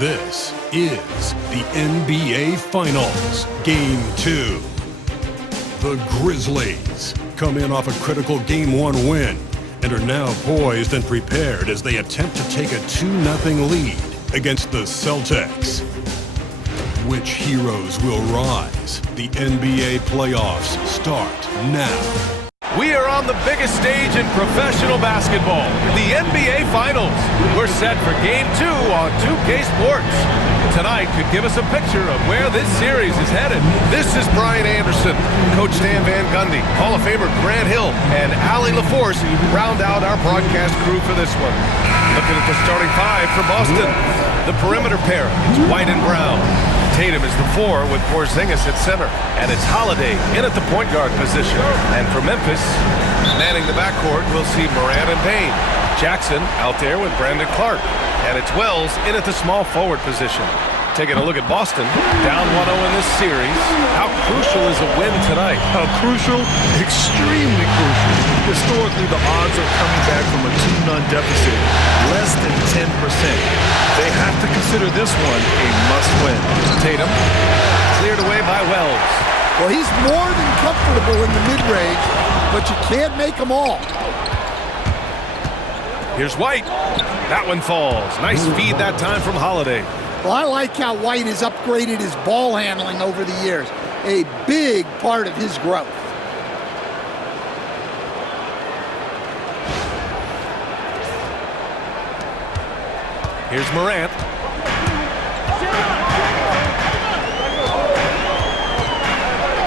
This is the NBA Finals, Game 2. The Grizzlies come in off a critical Game 1 win and are now poised and prepared as they attempt to take a 2-0 lead against the Celtics. Which heroes will rise? The NBA playoffs start now. We are on the biggest stage in professional basketball, the NBA Finals. We're set for Game 2 on 2K Sports. Tonight could give us a picture of where this series is headed. This is Brian Anderson, Coach Dan Van Gundy, Hall of Famer Grant Hill, and Allie LaForce round out our broadcast crew for this one. Looking at the starting five for Boston. The perimeter pair, it's White and Brown. Tatum is the 4 with Porzingis at center. And it's Holiday in at the point guard position. And for Memphis, manning the backcourt, we'll see Morant and Payne. Jackson out there with Brandon Clark. And it's Wells in at the small forward position. Taking a look at Boston, down 1-0 in this series. How crucial is a win tonight? How crucial? Extremely crucial. Historically, the odds of coming back from a 2-0 deficit, less than 10%. They have to consider this one a must-win. Tatum, cleared away by Wells. Well, he's more than comfortable in the mid-range, but you can't make them all. Here's White. That one falls. Nice feed that time from Holiday. Well, I like how White has upgraded his ball handling over the years. A big part of his growth. Here's Morant.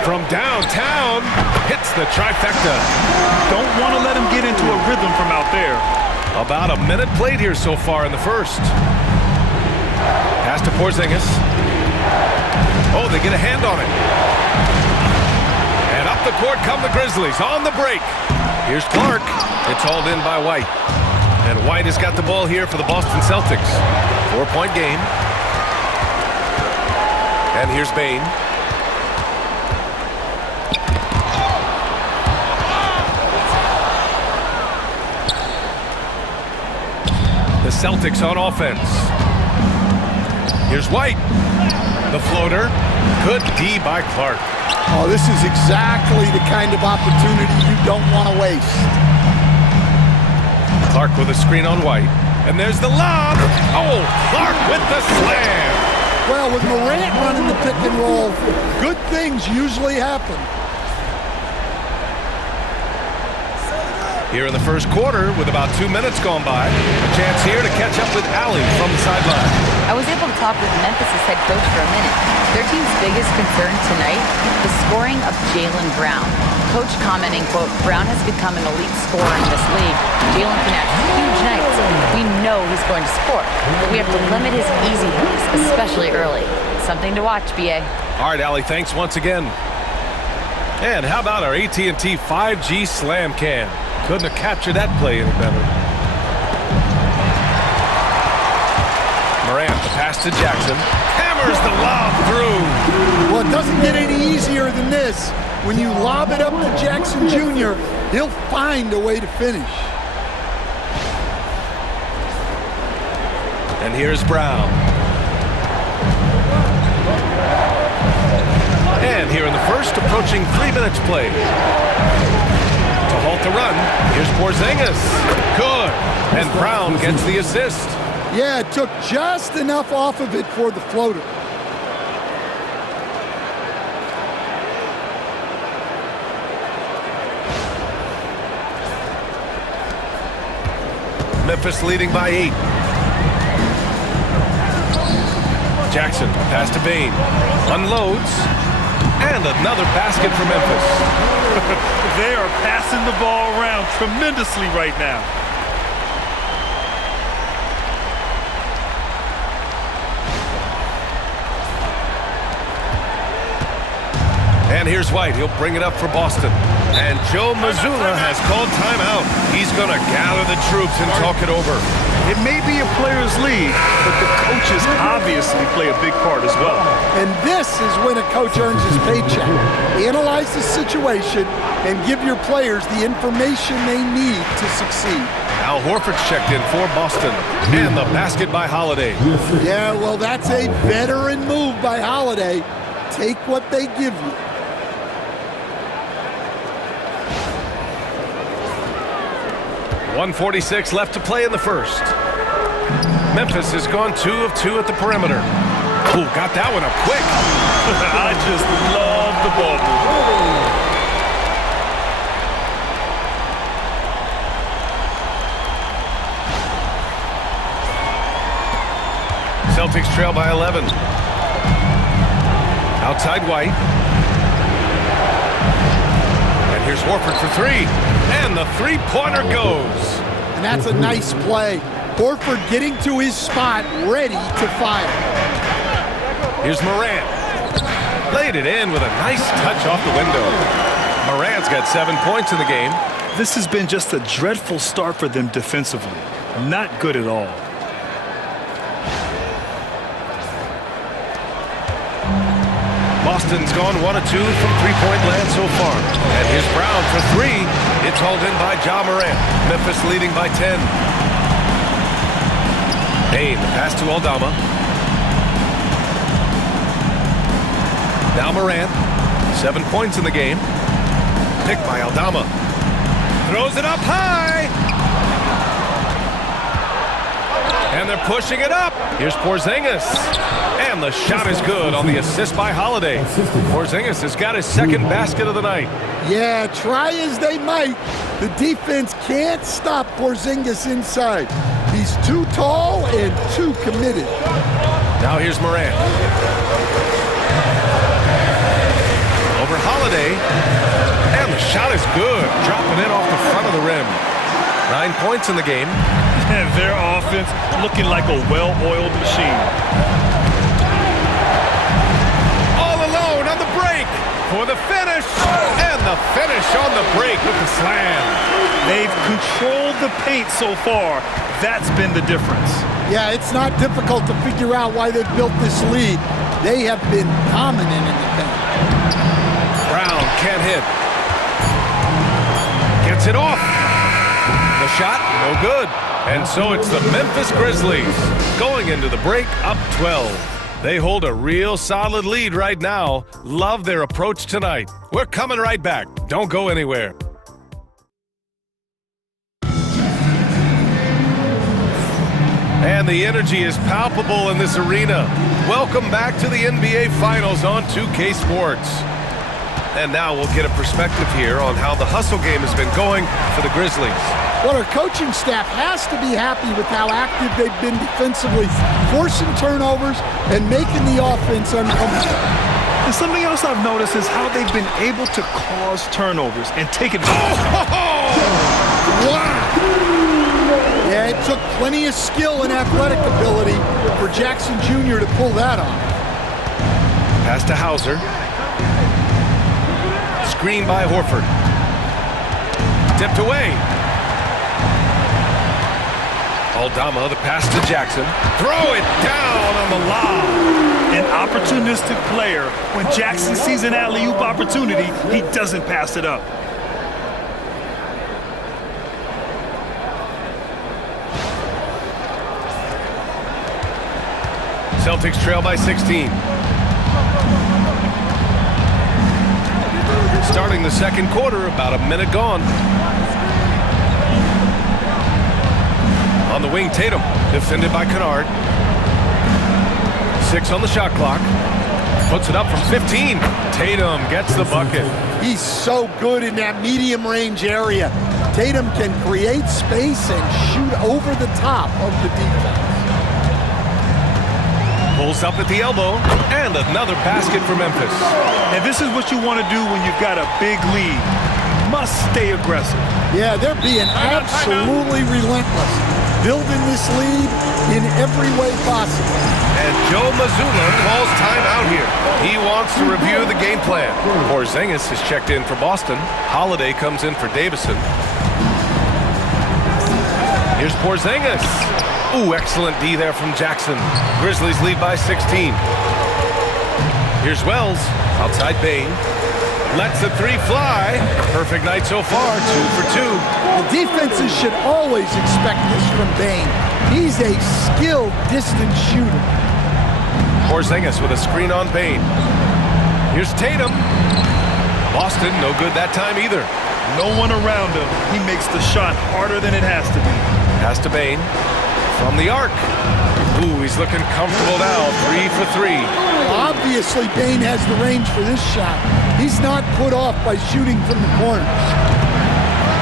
From downtown, hits the trifecta. Don't want to let him get into a rhythm from out there. About a minute played here so far in the first. Pass to Porzingis. Oh, they get a hand on it. And up the court come the Grizzlies on the break. Here's Clark. It's hauled in by White. And White has got the ball here for the Boston Celtics. 4-point game. And here's Bane. The Celtics on offense. Here's White. The floater. Good D by Clark. Oh, this is exactly the kind of opportunity you don't want to waste. Clark with a screen on White. And there's the lob. Oh, Clark with the slam. Well, with Morant running the pick and roll, good things usually happen. Here in the first quarter, with about 2 minutes gone by, a chance here to catch up with Allie from the sideline. I was able to talk with Memphis' head coach for a minute. Their team's biggest concern tonight, the scoring of J.Brown. Coach commenting, quote, Brown has become an elite scorer in this league. Jaylen can have huge nights. We know he's going to score, but we have to limit his easy nights, especially early. Something to watch, B.A. All right, Allie, thanks once again. And how about our AT&T 5G Slam Cam? Couldn't have captured that play any better. Morant, the pass to Jackson. Hammers the lob through. Well, it doesn't get any easier than this. When you lob it up to Jackson Jr., he'll find a way to finish. And here's Brown. And here in the first, approaching 3 minutes played. To halt the run, here's Porzingis. Good. And Brown gets the assist. Yeah, it took just enough off of it for the floater. Memphis leading by 8. Jackson, pass to Bane. Unloads. And another basket for Memphis. They are passing the ball around tremendously right now. And here's White. He'll bring it up for Boston. And Joe Mazzulla has called timeout. He's going to gather the troops and talk it over. It may be a player's league, but the coaches obviously play a big part as well. And this is when a coach earns his paycheck. Analyze the situation and give your players the information they need to succeed. Al Horford's checked in for Boston. And the basket by Holiday. Yeah, well, that's a veteran move by Holiday. Take what they give you. .146 left to play in the first. Memphis has gone 2 of 2 at the perimeter. Ooh, got that one up quick. I just love the ball movement. Celtics trail by 11. Outside White. And here's Horford for 3. And the three-pointer goes. And that's a nice play. Horford getting to his spot, ready to fire. Here's Morant. Laid it in with a nice touch off the window. Morant's got 7 points in the game. This has been just a dreadful start for them defensively. Not good at all. Boston's gone 1 of 2 from three-point land so far. And here's Brown for 3. It's hauled in by Ja Morant. Memphis leading by 10. Payne, the pass to Aldama. Now Morant. 7 points in the game. Picked by Aldama. Throws it up high. And they're pushing it up. Here's Porzingis. And the shot is good on the assist by Holiday. Porzingis has got his second basket of the night. Yeah, try as they might, the defense can't stop Porzingis inside. He's too tall and too committed. Now here's Morant. Over Holiday. And the shot is good. Dropping it off the front of the rim. 9 points in the game. And their offense looking like a well-oiled machine. All alone on the break for the finish. And the finish on the break with the slam. They've controlled the paint so far. That's been the difference. Yeah, it's not difficult to figure out why they've built this lead. They have been dominant in the paint. Brown can't hit. Gets it off. The shot, no good. And so it's the Memphis Grizzlies going into the break up 12. They hold a real solid lead right now. Love their approach tonight. We're coming right back. Don't go anywhere. And the energy is palpable in this arena. Welcome back to the NBA Finals on 2K Sports. And now we'll get a perspective here on how the hustle game has been going for the Grizzlies. Well, our coaching staff has to be happy with how active they've been defensively, forcing turnovers and making the offense uncomfortable. And something else I've noticed is how they've been able to cause turnovers and take advantage. Wow! Yeah, it took plenty of skill and athletic ability for Jackson Jr. to pull that off. Pass to Hauser. Screen by Horford. Tipped away. Aldama, the pass to Jackson. Throw it down on the lob. An opportunistic player. When Jackson sees an alley-oop opportunity, he doesn't pass it up. Celtics trail by 16. Starting the second quarter, about a minute gone. On the wing, Tatum, defended by Kennard. 6 on the shot clock. Puts it up from 15. Tatum gets the bucket. He's so good in that medium range area. Tatum can create space and shoot over the top of the defense. Pulls up at the elbow, and another basket for Memphis. And this is what you want to do when you've got a big lead. Must stay aggressive. Yeah, they're being absolutely relentless, building this lead in every way possible. And Joe Mazzulla calls timeout here. He wants to review the game plan. Porzingis is checked in for Boston. Holiday comes in for Davison. Here's Porzingis. Ooh, excellent D there from Jackson. Grizzlies lead by 16. Here's Wells. Outside Bane. Lets the three fly. Perfect night so far, 2 for 2. The defenses should always expect this from Bane. He's a skilled distance shooter. Porzingis with a screen on Bane. Here's Tatum. Boston, no good that time either. No one around him. He makes the shot harder than it has to be. Pass to Bane. From the arc. Ooh, he's looking comfortable now. 3 for 3. Obviously, Bane has the range for this shot. He's not put off by shooting from the corners.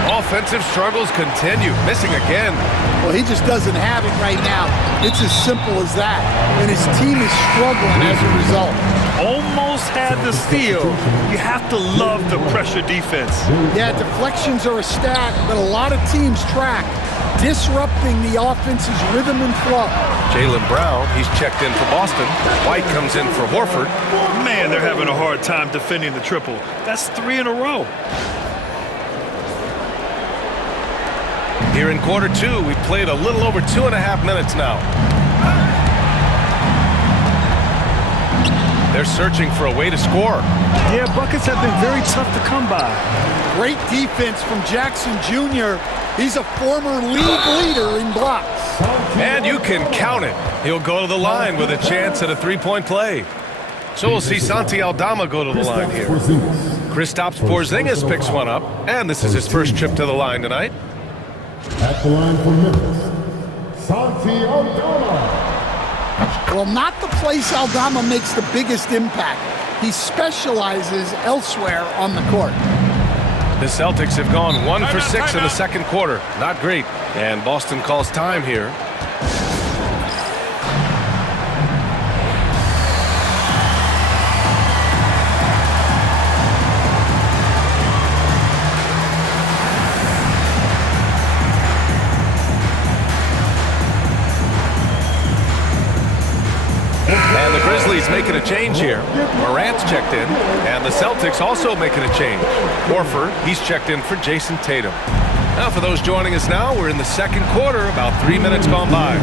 Offensive struggles continue. Missing again. Well, he just doesn't have it right now. It's as simple as that. And his team is struggling as a result. Almost had the steal. You have to love the pressure defense. Yeah, deflections are a stat that a lot of teams track, disrupting the offense's rhythm and flow. J.Brown, he's checked in for Boston. White comes in for Horford. Man, they're having a hard time defending the triple. That's 3 in a row. Here in quarter 2, we've played a little over 2.5 minutes now. They're searching for a way to score. Yeah, buckets have been very tough to come by. Great defense from Jackson Jr. He's a former league leader in blocks. And you can count it. He'll go to the line with a chance at a three-point play. So we'll see Santi Aldama go to the line here. Kristaps Porzingis picks one up, and this is his first trip to the line tonight. At the line for Memphis, Santi Aldama. Well, not the place Aldama makes the biggest impact. He specializes elsewhere on the court. The Celtics have gone 1 for 6 in the second quarter. Not great. And Boston calls time here. And the Grizzlies making a change here. Morant's checked in, and the Celtics also making a change. Horford, he's checked in for Jason Tatum. Now for those joining us now, we're in the second quarter, about 3 minutes gone by.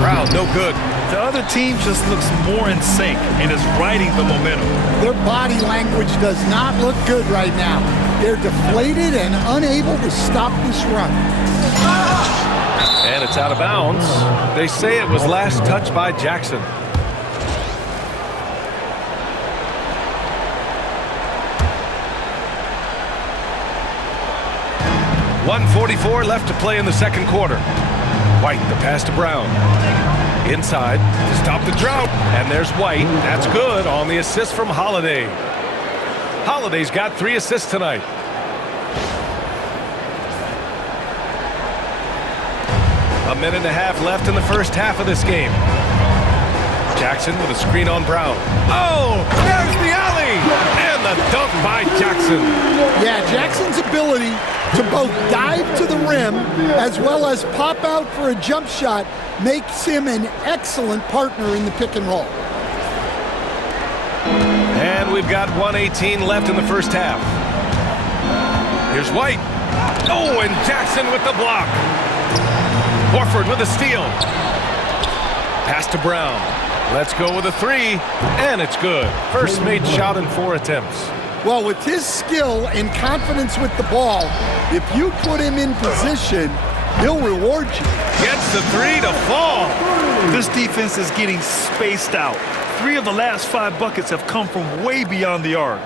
Brown, no good. The other team just looks more in sync and is riding the momentum. Their body language does not look good right now. They're deflated and unable to stop this run. And it's out of bounds. They say it was last touched by Jackson. .144 left to play in the second quarter. White, the pass to Brown. Inside to stop the drought. And there's White. That's good on the assist from Holiday. Holiday's got 3 assists tonight. A minute and a half left in the first half of this game. Jackson with a screen on Brown. Oh, there's the alley! And the dunk by Jackson. Yeah, Jackson's ability to both dive to the rim as well as pop out for a jump shot makes him an excellent partner in the pick and roll. And we've got 1:18 left in the first half. Here's White. Oh, and Jackson with the block. Horford with a steal. Pass to Brown. Let's go with a 3, and it's good. First made shot in 4 attempts. Well, with his skill and confidence with the ball, if you put him in position, he'll reward you. Gets the 3 to fall. This defense is getting spaced out. 3 of the last 5 buckets have come from way beyond the arc.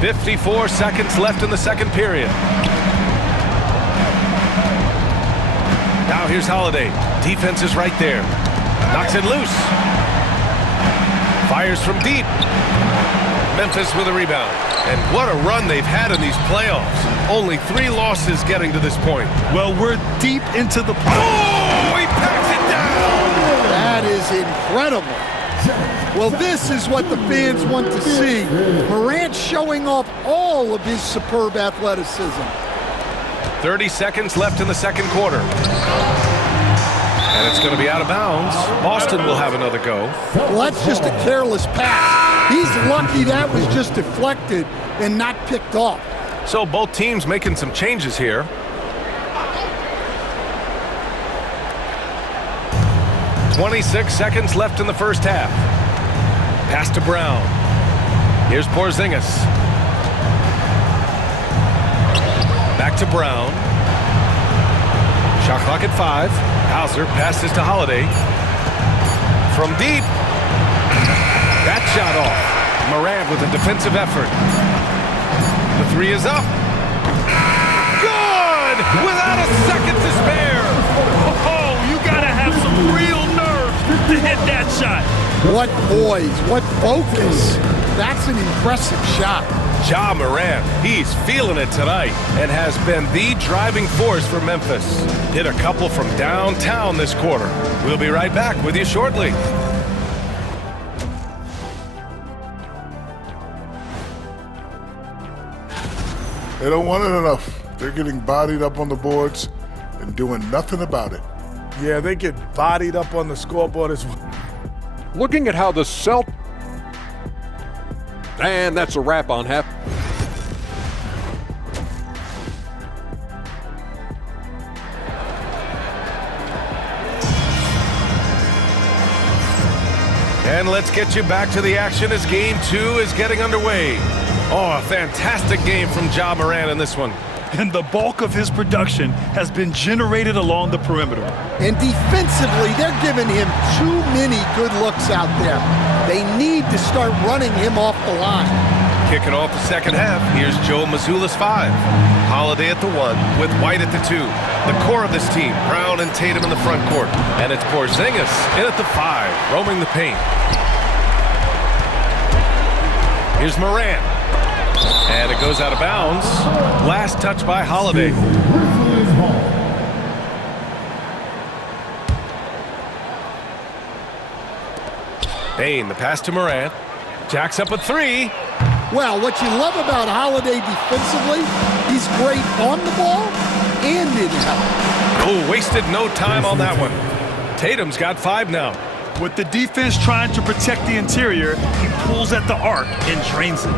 54 seconds left in the second period. Now here's Holiday. Defense is right there. Knocks it loose. Fires from deep. Memphis with a rebound. And what a run they've had in these playoffs. Only 3 losses getting to this point. Well, we're deep into the Oh, he packs it down. That is incredible. Well, this is what the fans want to see. Morant showing off all of his superb athleticism. 30 seconds left in the second quarter. And it's going to be out of bounds. Boston will have another go. Well, that's just a careless pass. He's lucky that was just deflected and not picked off. So both teams making some changes here. "26 seconds left in the first half. Pass to Brown. Here's Porzingis. Back to Brown. Shot clock at 5. Hauser passes to Holiday. From deep. That shot off. Morant with a defensive effort. The three is up. Good! Without a second to spare. Oh, you gotta have some real nerve to hit that shot. What poise, what focus. That's an impressive shot. Ja Morant, he's feeling it tonight and has been the driving force for Memphis. Hit a couple from downtown this quarter. We'll be right back with you shortly. They don't want it enough. They're getting bodied up on the boards and doing nothing about it. Yeah, they get bodied up on the scoreboard as well. Looking at how the Celtics... And that's a wrap on half. And let's get you back to the action as Game 2 is getting underway. Oh, a fantastic game from Ja Morant in this one. And the bulk of his production has been generated along the perimeter. And defensively, they're giving him too many good looks out there. They need to start running him off the line. Kicking off the second half, here's Joe Mazzulla's 5. Holiday at the 1 with White at the 2. The core of this team, Brown and Tatum in the front court. And it's Porzingis in at the 5, roaming the paint. Here's Morant. And it goes out of bounds. Last touch by Holiday. Bane, the pass to Morant. Jacks up a 3. Well, what you love about Holiday defensively, he's great on the ball and in help. Oh, wasted no time on that one. Tatum's got 5 now. With the defense trying to protect the interior, he pulls at the arc and drains it.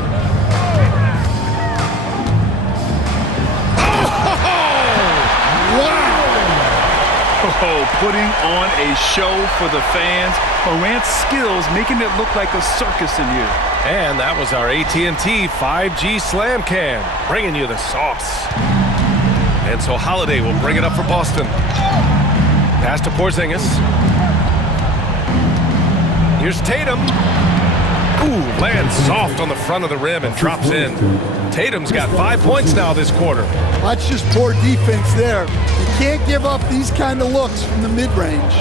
Oh, putting on a show for the fans. Morant's skills making it look like a circus in here. And that was our AT&T 5G Slam Cam, bringing you the sauce. And so Holiday will bring it up for Boston. Pass to Porzingis. Here's Tatum. Ooh, lands soft on the front of the rim and drops in. Tatum's got 5 points now this quarter. That's just poor defense there. You can't give up these kind of looks from the mid-range.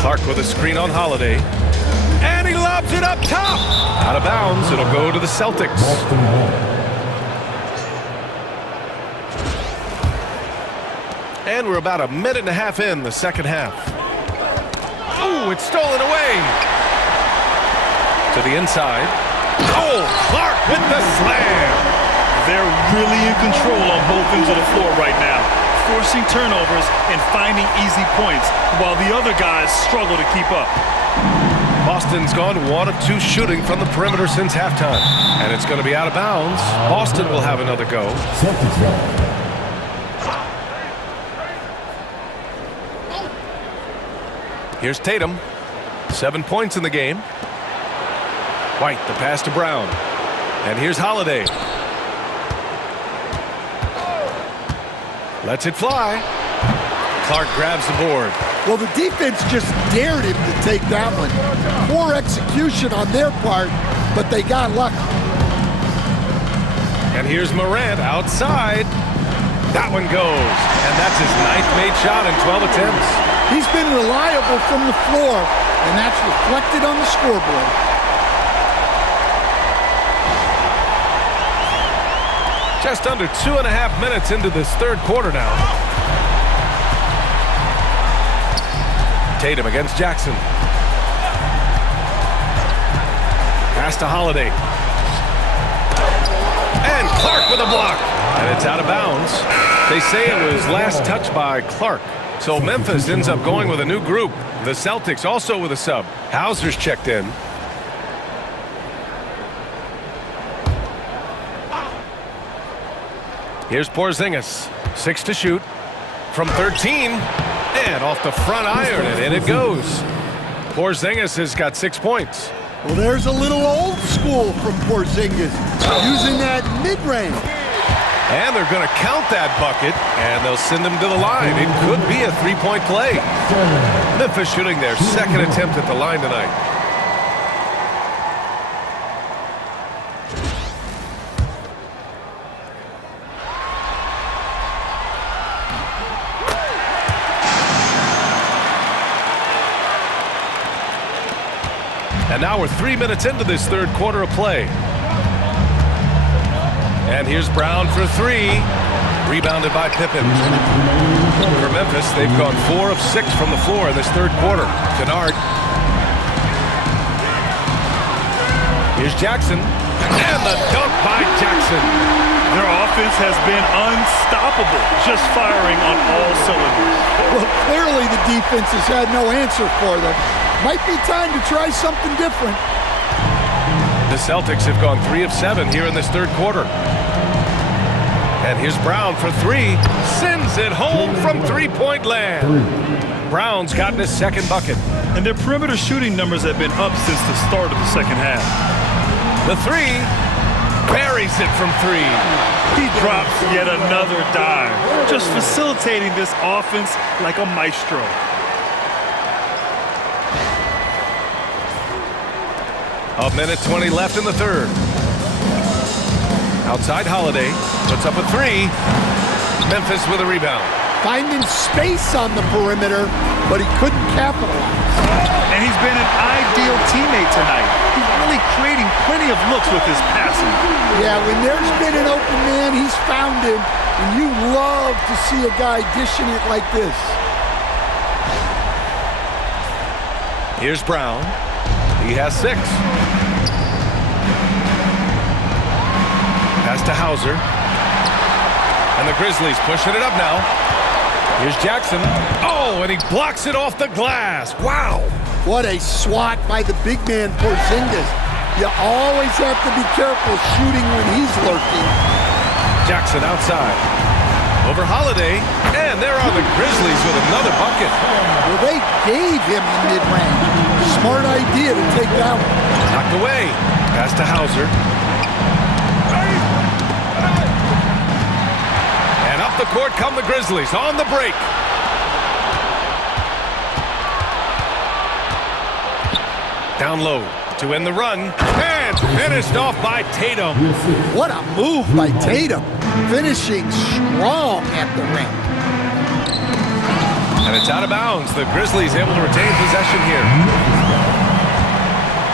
Clark with a screen on Holiday. And he lobs it up top. Out of bounds, it'll go to the Celtics. And we're about a minute and a half in the second half. Ooh, it's stolen away. To the inside. Oh, Clark with the slam. They're really in control on both ends of the floor right now, forcing turnovers and finding easy points, while the other guys struggle to keep up. Boston's gone 1 of 2 shooting from the perimeter since halftime. And it's going to be out of bounds. Boston will have another go. Here's Tatum. 7 points in the game. White, the pass to Brown. And here's Holiday. Lets it fly. Clark grabs the board. Well, the defense just dared him to take that one. Poor execution on their part, but they got lucky. And here's Morant outside. That one goes. And that's his 9th made shot in 12 attempts. He's been reliable from the floor, and that's reflected on the scoreboard. Just under 2.5 minutes into this third quarter now. Tatum against Jackson. Pass to Holiday. And Clark with a block. And it's out of bounds. They say it was last touched by Clark. So Memphis ends up going with a new group. The Celtics also with a sub. Hauser's checked in. Here's Porzingis. 6 to shoot. From 13. And off the front iron, and in it goes. Porzingis has got 6 points. Well, there's a little old school from Porzingis, using that mid-range. And they're going to count that bucket, and they'll send him to the line. It could be a three-point play. Memphis shooting their second attempt at the line tonight. And now we're 3 minutes into this third quarter of play. And here's Brown for 3. Rebounded by Pippen. For Memphis, they've gone 4 of 6 from the floor in this third quarter. Kennard. Here's Jackson. And the dunk by Jackson. Their offense has been unstoppable, just firing on all cylinders. Well, clearly the defense has had no answer for them. Might be time to try something different. The Celtics have gone 3 of 7 here in this third quarter. And here's Brown for 3. Sends it home from three-point land. Brown's gotten his second bucket. And their perimeter shooting numbers have been up since the start of the second half. The 3. Buries it from 3. He drops yet another dive. Just facilitating this offense like a maestro. A minute 20 left in the third. Outside Holiday puts up a 3. Memphis with a rebound. Finding space on the perimeter, but he couldn't capitalize. And he's been an ideal teammate tonight. He's really creating plenty of looks with his passing. Yeah, when there's been an open man, he's found him. And you love to see a guy dishing it like this. Here's Brown. He has 6. Pass to Hauser. And the Grizzlies pushing it up now. Here's Jackson. Oh, and he blocks it off the glass. Wow. What a swat by the big man Porzingis. You always have to be careful shooting when he's lurking. Jackson outside. Over Holiday. And there are the Grizzlies with another bucket. Well, they gave him the mid-range. Smart idea to take that one. Knocked away. Pass to Hauser. And up the court come the Grizzlies on the break. Down low to end the run. And finished off by Tatum. What a move by Tatum. Finishing strong at the rim. And it's out of bounds. The Grizzlies able to retain possession here.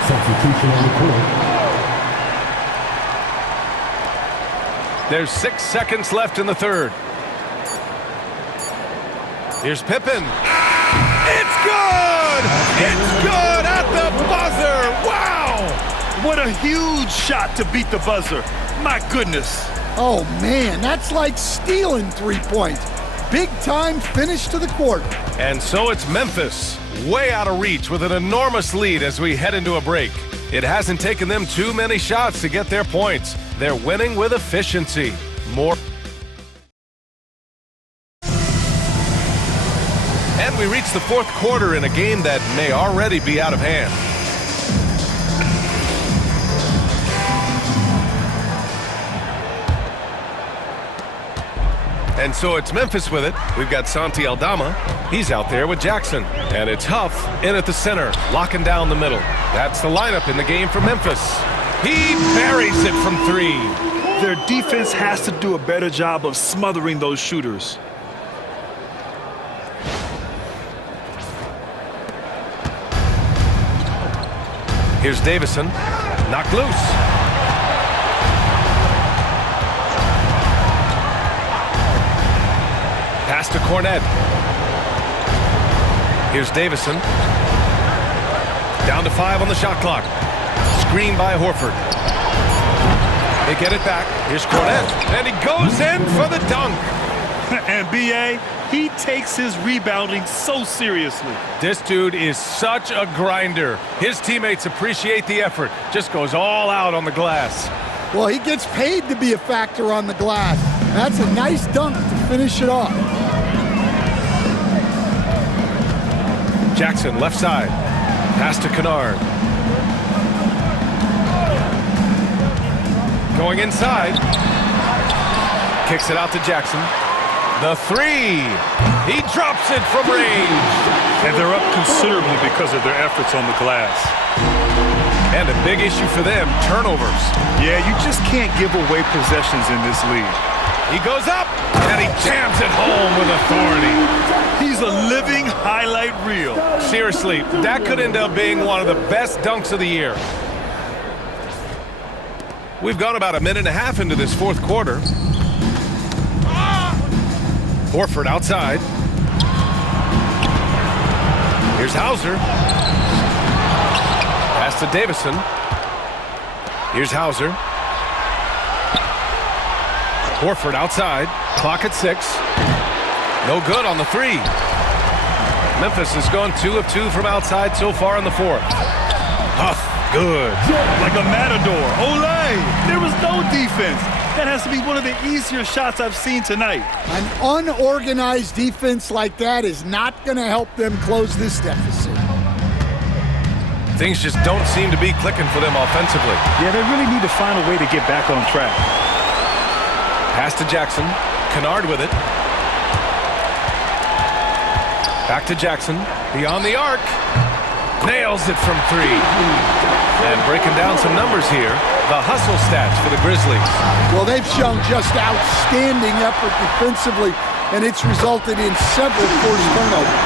Substitution on the court. There's 6 seconds left in the third. Here's Pippen. It's good! It's good at the buzzer! Wow! What a huge shot to beat the buzzer. My goodness. Oh, man, that's like stealing 3 points. Big time finish to the quarter. And so it's Memphis, way out of reach with an enormous lead as we head into a break. It hasn't taken them too many shots to get their points. They're winning with efficiency. More. And we reach the fourth quarter in a game that may already be out of hand. And so it's Memphis with it. We've got Santi Aldama. He's out there with Jackson. And it's Huff in at the center, locking down the middle. That's the lineup in the game for Memphis. He buries it from 3. Their defense has to do a better job of smothering those shooters. Here's Davison. Knocked loose. Pass to Cornette. Here's Davison. Down to 5 on the shot clock. Screen by Horford. They get it back. Here's Cornette. And he goes in for the dunk. And B.A., he takes his rebounding so seriously. This dude is such a grinder. His teammates appreciate the effort. Just goes all out on the glass. Well, he gets paid to be a factor on the glass. That's a nice dunk to finish it off. Jackson, left side. Pass to Kennard. Going inside. Kicks it out to Jackson. The three. He drops it from range. And they're up considerably because of their efforts on the glass. And a big issue for them, turnovers. Yeah, you just can't give away possessions in this league. He goes up, and he jams it home with authority. He's a living highlight reel. Seriously, that could end up being one of the best dunks of the year. We've gone about a minute and a half into this fourth quarter. Horford outside. Here's Hauser. Pass to Davison. Here's Hauser. Horford outside. Clock at 6. No good on the three. Memphis has gone 2 of 2 from outside so far in the fourth. Huff, good. Like a matador. Olay! There was no defense. That has to be one of the easier shots I've seen tonight. An unorganized defense like that is not going to help them close this deficit. Things just don't seem to be clicking for them offensively. Yeah, they really need to find a way to get back on track. Pass to Jackson. Kennard with it. Back to Jackson. Beyond the arc. Nails it from 3. And breaking down some numbers here, the hustle stats for the Grizzlies. Well, they've shown just outstanding effort defensively, and it's resulted in several forced turnovers.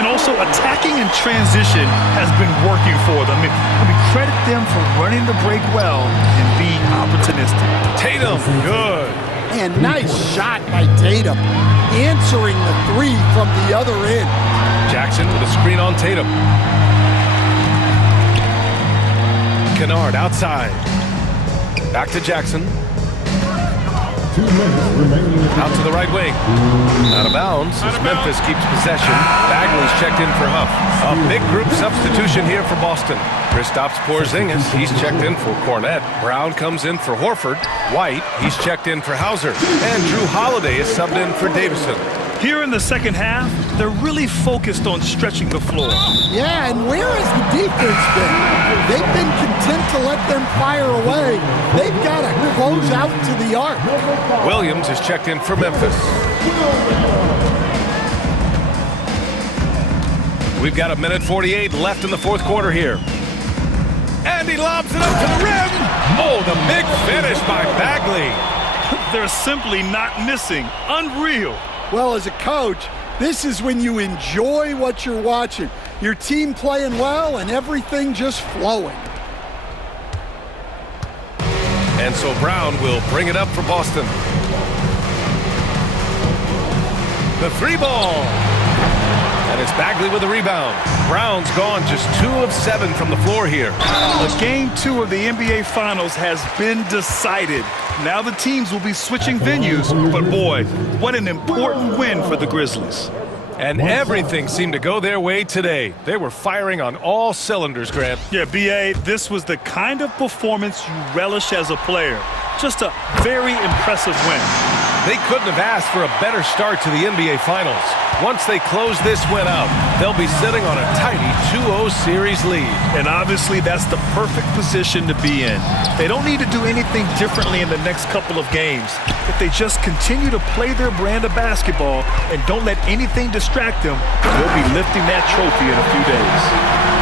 And also attacking in transition has been working for them. I mean, credit them for running the break well and being opportunistic. Tatum, good. And nice shot by Tatum, answering the 3 from the other end. Jackson with a screen on Tatum. Kennard outside. Back to Jackson. 2 minutes remaining. Out to the right wing. Out of bounds as Memphis keeps possession. Bagley's checked in for Huff. A big group substitution here for Boston. Kristaps Porzingis, he's checked in for Cornette. Brown comes in for Horford. White, he's checked in for Hauser. And Drew Holiday is subbed in for Davison. Here in the second half, they're really focused on stretching the floor. Yeah, and where has the defense been? They've been content to let them fire away. They've got to close out to the arc. Williams is checked in for Memphis. We've got 1:48 left in the fourth quarter here. And he lobs it up to the rim. Oh, the big finish by Bagley. They're simply not missing. Unreal. Well, as a coach, this is when you enjoy what you're watching. Your team playing well and everything just flowing. And so Brown will bring it up for Boston. The 3 ball. And it's Bagley with the rebound. Brown's gone just 2 of 7 from the floor here. The Game 2 of the NBA Finals has been decided. Now the teams will be switching venues, but boy, what an important win for the Grizzlies. And everything seemed to go their way today. They were firing on all cylinders, Grant. Yeah, B.A., this was the kind of performance you relish as a player. Just a very impressive win. They couldn't have asked for a better start to the NBA Finals. Once they close this win out, they'll be sitting on a tidy 2-0 series lead. And obviously, that's the perfect position to be in. They don't need to do anything differently in the next couple of games. If they just continue to play their brand of basketball and don't let anything distract them, they'll be lifting that trophy in a few days.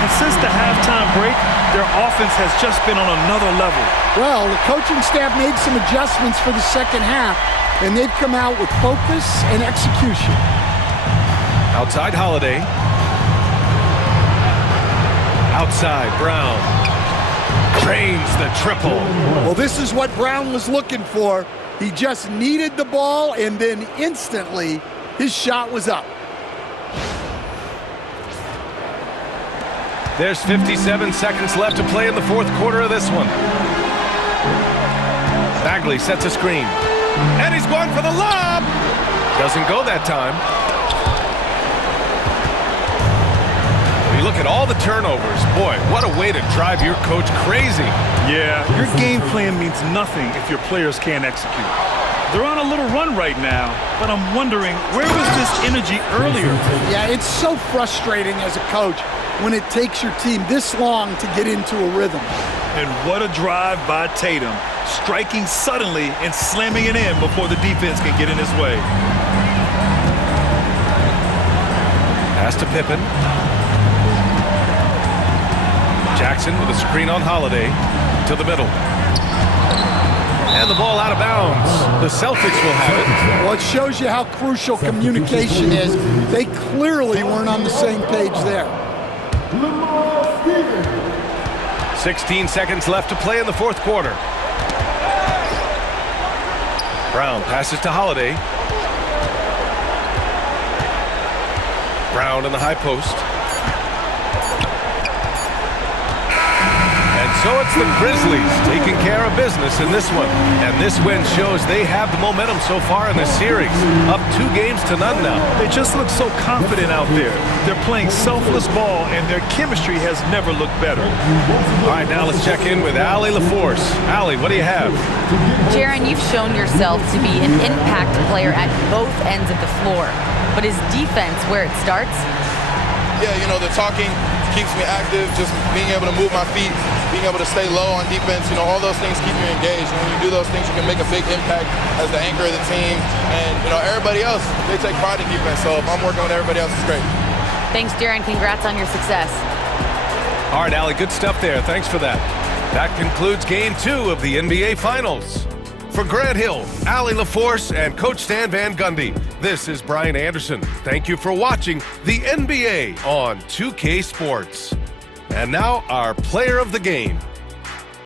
And since the halftime break, their offense has just been on another level. Well, the coaching staff made some adjustments for the second half, and they've come out with focus and execution. Outside Holiday. Outside Brown. Drains the triple. Well, this is what Brown was looking for. He just needed the ball, and then instantly his shot was up. There's 57 seconds left to play in the fourth quarter of this one. Bagley sets a screen. And he's going for the lob. Doesn't go that time. You look at all the turnovers. Boy, what a way to drive your coach crazy. Yeah, your game plan means nothing if your players can't execute. They're on a little run right now, but I'm wondering, where was this energy earlier? Yeah, it's so frustrating as a coach when it takes your team this long to get into a rhythm. And what a drive by Tatum, striking suddenly and slamming it in before the defense can get in his way. Pass to Pippen. Jackson with a screen on Holiday to the middle. And the ball out of bounds. The Celtics will have it. Well, it shows you how crucial communication is. They clearly weren't on the same page there. 16 seconds left to play in the fourth quarter. Brown passes to Holiday. Brown in the high post. So it's the Grizzlies taking care of business in this one. And this win shows they have the momentum so far in this series. Up 2 games to none now. They just look so confident out there. They're playing selfless ball, and their chemistry has never looked better. All right, now let's check in with Allie LaForce. Allie, what do you have? Jaron, you've shown yourself to be an impact player at both ends of the floor. But is defense where it starts? Yeah, you know, the talking keeps me active, just being able to move my feet, being able to stay low on defense, you know, all those things keep you engaged. And when you do those things, you can make a big impact as the anchor of the team. And, you know, everybody else, they take pride in defense. So if I'm working with everybody else, it's great. Thanks, Jaron. Congrats on your success. All right, Allie, good stuff there. Thanks for that. That concludes Game 2 of the NBA Finals. For Grant Hill, Allie LaForce, and Coach Stan Van Gundy, this is Brian Anderson. Thank you for watching the NBA on 2K Sports. And now, our player of the game.